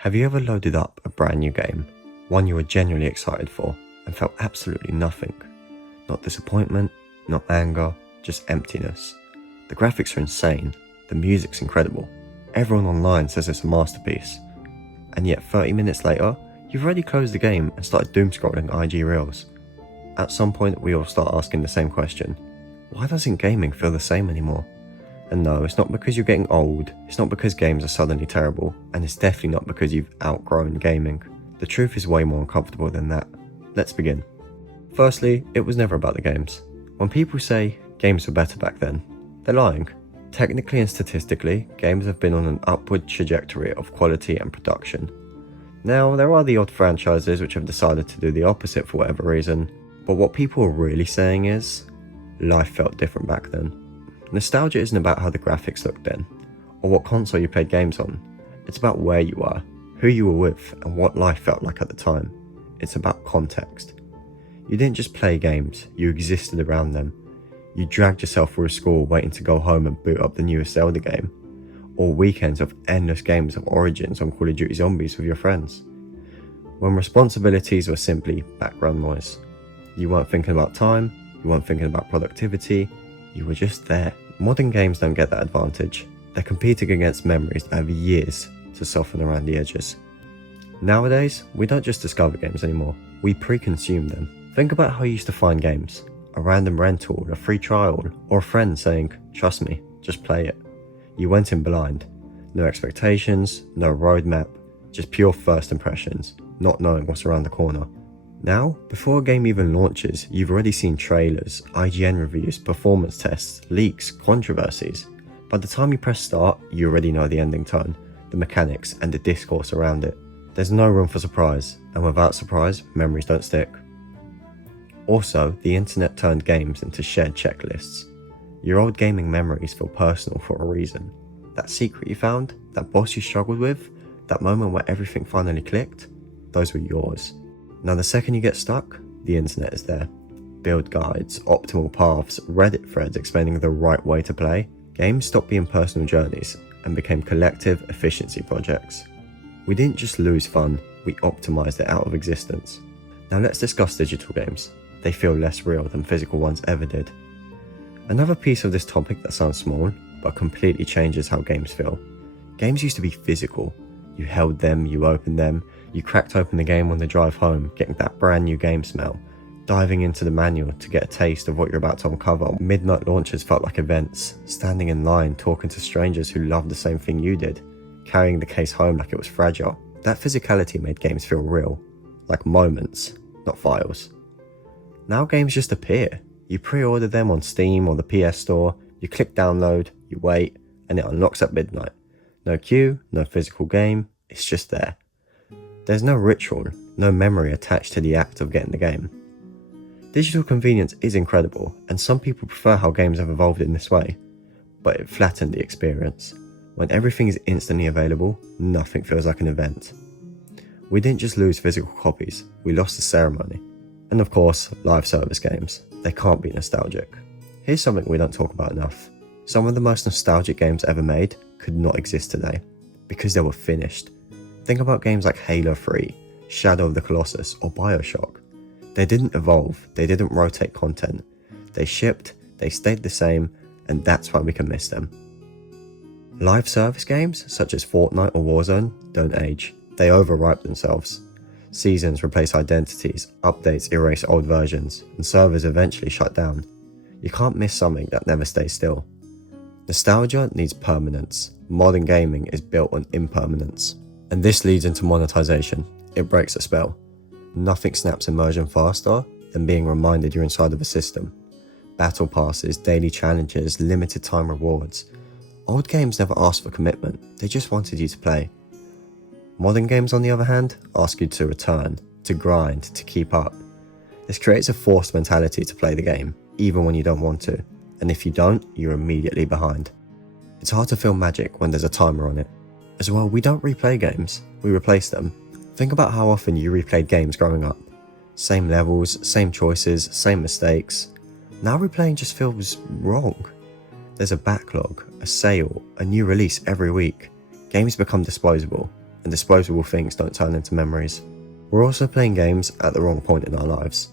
Have you ever loaded up a brand new game, one you were genuinely excited for, and felt absolutely nothing? Not disappointment, not anger, just emptiness. The graphics are insane, the music's incredible, everyone online says it's a masterpiece, and yet 30 minutes later, you've already closed the game and started doom scrolling IG Reels. At some point we all start asking the same question: why doesn't gaming feel the same anymore? And no, it's not because you're getting old, it's not because games are suddenly terrible, and it's definitely not because you've outgrown gaming. The truth is way more uncomfortable than that. Let's begin. Firstly, it was never about the games. When people say games were better back then, they're lying. Technically and statistically, games have been on an upward trajectory of quality and production. Now, there are the odd franchises which have decided to do the opposite for whatever reason, but what people are really saying is, life felt different back then. Nostalgia isn't about how the graphics looked then, or what console you played games on. It's about where you are, who you were with, and what life felt like at the time. It's about context. You didn't just play games, you existed around them. You dragged yourself through school waiting to go home and boot up the newest Zelda game, or weekends of endless games of Origins on Call of Duty Zombies with your friends. When responsibilities were simply background noise. You weren't thinking about time, you weren't thinking about productivity, you were just there. Modern games don't get that advantage. They're competing against memories that have years to soften around the edges. Nowadays, we don't just discover games anymore, we pre-consume them. Think about how you used to find games. A random rental, a free trial, or a friend saying, "Trust me, just play it." You went in blind. No expectations, no roadmap, just pure first impressions, not knowing what's around the corner. Now, before a game even launches, you've already seen trailers, IGN reviews, performance tests, leaks, controversies. By the time you press start, you already know the ending tone, the mechanics, and the discourse around it. There's no room for surprise, and without surprise, memories don't stick. Also, the internet turned games into shared checklists. Your old gaming memories feel personal for a reason. That secret you found, that boss you struggled with, that moment where everything finally clicked, those were yours. Now the second you get stuck, the internet is there. Build guides, optimal paths, Reddit threads explaining the right way to play. Games stopped being personal journeys and became collective efficiency projects. We didn't just lose fun, we optimized it out of existence. Now let's discuss digital games. They feel less real than physical ones ever did. Another piece of this topic that sounds small, but completely changes how games feel. Games used to be physical. You held them, you opened them, you cracked open the game on the drive home, getting that brand new game smell, diving into the manual to get a taste of what you're about to uncover. Midnight launches felt like events, standing in line talking to strangers who loved the same thing you did, carrying the case home like it was fragile. That physicality made games feel real, like moments, not files. Now games just appear. You pre-order them on Steam or the PS Store, you click download, you wait, and it unlocks at midnight. No queue, no physical game, it's just there. There's no ritual, no memory attached to the act of getting the game. Digital convenience is incredible, and some people prefer how games have evolved in this way, but it flattened the experience. When everything is instantly available, nothing feels like an event. We didn't just lose physical copies, we lost the ceremony. And of course, live service games. They can't be nostalgic. Here's something we don't talk about enough. Some of the most nostalgic games ever made could not exist today, because they were finished. Think about games like Halo 3, Shadow of the Colossus, or Bioshock. They didn't evolve, they didn't rotate content. They shipped, they stayed the same, and that's why we can miss them. Live service games, such as Fortnite or Warzone, don't age. They overripe themselves. Seasons replace identities, updates erase old versions, and servers eventually shut down. You can't miss something that never stays still. Nostalgia needs permanence. Modern gaming is built on impermanence. And this leads into monetization. It breaks a spell. Nothing snaps immersion faster than being reminded you're inside of a system. Battle passes, daily challenges, limited time rewards. Old games never asked for commitment, they just wanted you to play. Modern games, on the other hand, ask you to return, to grind, to keep up. This creates a forced mentality to play the game, even when you don't want to, and if you don't, you're immediately behind. It's hard to feel magic when there's a timer on it. As well, we don't replay games, we replace them. Think about how often you replayed games growing up. Same levels, same choices, same mistakes. Now replaying just feels wrong. There's a backlog, a sale, a new release every week. Games become disposable. and disposable things don't turn into memories. We're also playing games at the wrong point in our lives.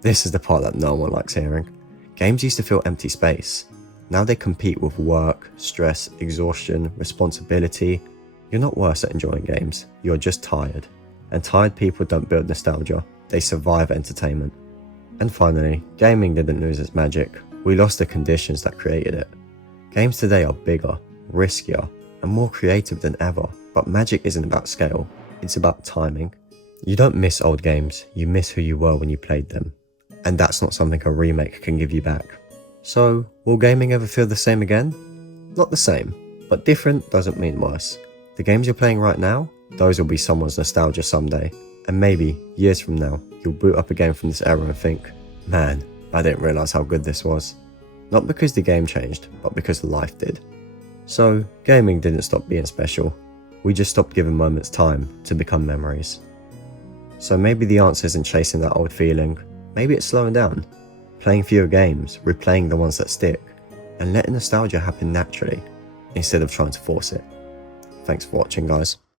This is the part that no one likes hearing. Games used to fill empty space. Now they compete with work, stress, exhaustion, responsibility. You're not worse at enjoying games, you're just tired. And tired people don't build nostalgia, they survive entertainment. And finally, gaming didn't lose its magic. We lost the conditions that created it. Games today are bigger, riskier, and more creative than ever. But magic isn't about scale, it's about timing. You don't miss old games, you miss who you were when you played them. And that's not something a remake can give you back. So, will gaming ever feel the same again? Not the same, but different doesn't mean worse. The games you're playing right now, those will be someone's nostalgia someday. And maybe, years from now, you'll boot up a game from this era and think, man, I didn't realise how good this was. Not because the game changed, but because life did. So, gaming didn't stop being special. We just stopped giving moments time to become memories. So maybe the answer isn't chasing that old feeling, maybe it's slowing down, playing fewer games, replaying the ones that stick, and letting nostalgia happen naturally, instead of trying to force it. Thanks for watching, guys.